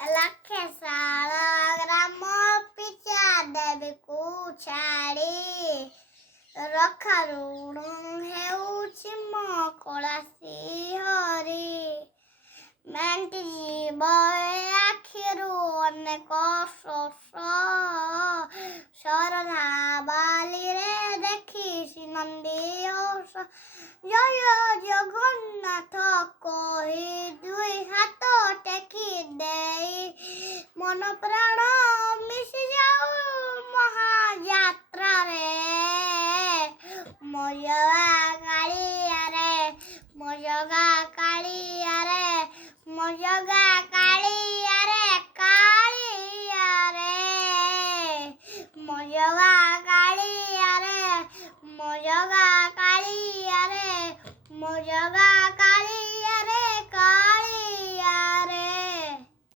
ଲକ୍ଷେ ଶାଳ ଗ୍ରାମ ପିଛା ଦେବୀକୁ ଛାଡ଼ି ରଖାରୁଣ ହେଉଛି ମୋ କଳାସି ହରି ମେଣ୍ଟି ଯିବ ଆଖିରୁ ଅନେକ ଶୋଷ ଶରଧା ବାଲିରେ ଦେଖିଛି ନନ୍ଦୀ ହସ ଜୟ ଜଗନ୍ନାଥ କହି ଦୁଇ ହାତ